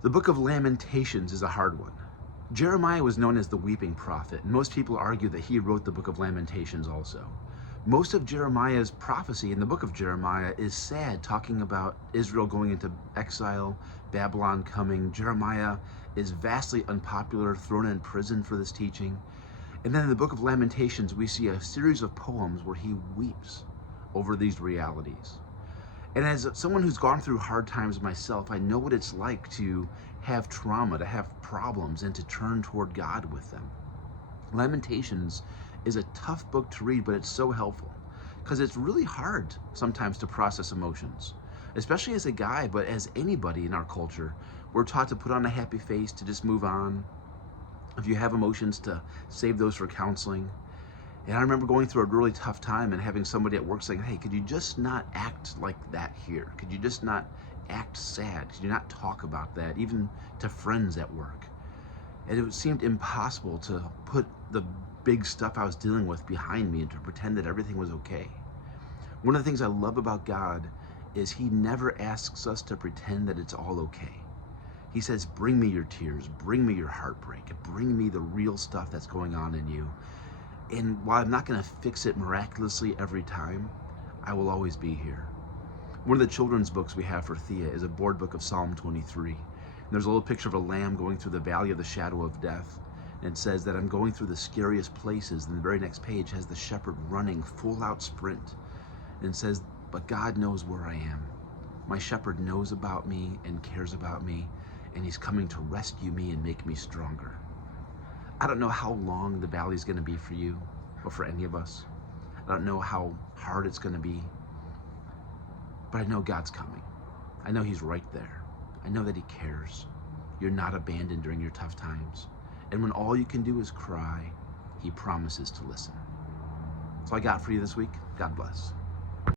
The book of Lamentations is a hard one. Jeremiah was known as the weeping prophet, and most people argue that he wrote the book of Lamentations also. Most of Jeremiah's prophecy in the book of Jeremiah is sad, talking about Israel going into exile, Babylon coming. Jeremiah is vastly unpopular, thrown in prison for this teaching. And then in the book of Lamentations, we see a series of poems where he weeps over these realities. And as someone who's gone through hard times myself, I know what it's like to have trauma, to have problems, and to turn toward God with them. Lamentations is a tough book to read, but it's so helpful because it's really hard sometimes to process emotions, especially as a guy, but as anybody in our culture. We're taught to put on a happy face, to just move on. If you have emotions, to save those for counseling. And I remember going through a really tough time and having somebody at work saying, hey, could you just not act like that here? Could you just not act sad? Could you not talk about that, even to friends at work? And it seemed impossible to put the big stuff I was dealing with behind me and to pretend that everything was okay. One of the things I love about God is he never asks us to pretend that it's all okay. He says, bring me your tears, bring me your heartbreak, bring me the real stuff that's going on in you. And while I'm not going to fix it miraculously every time, I will always be here. One of the children's books we have for Thea is a board book of Psalm 23. And there's a little picture of a lamb going through the valley of the shadow of death. And it says that I'm going through the scariest places. And the very next page has the shepherd running full out sprint. And it says, but God knows where I am. My shepherd knows about me and cares about me. And he's coming to rescue me and make me stronger. I don't know how long the valley is going to be for you or for any of us. I don't know how hard it's going to be, but I know God's coming. I know he's right there. I know that he cares. You're not abandoned during your tough times. And when all you can do is cry, he promises to listen. That's all I got for you this week. God bless.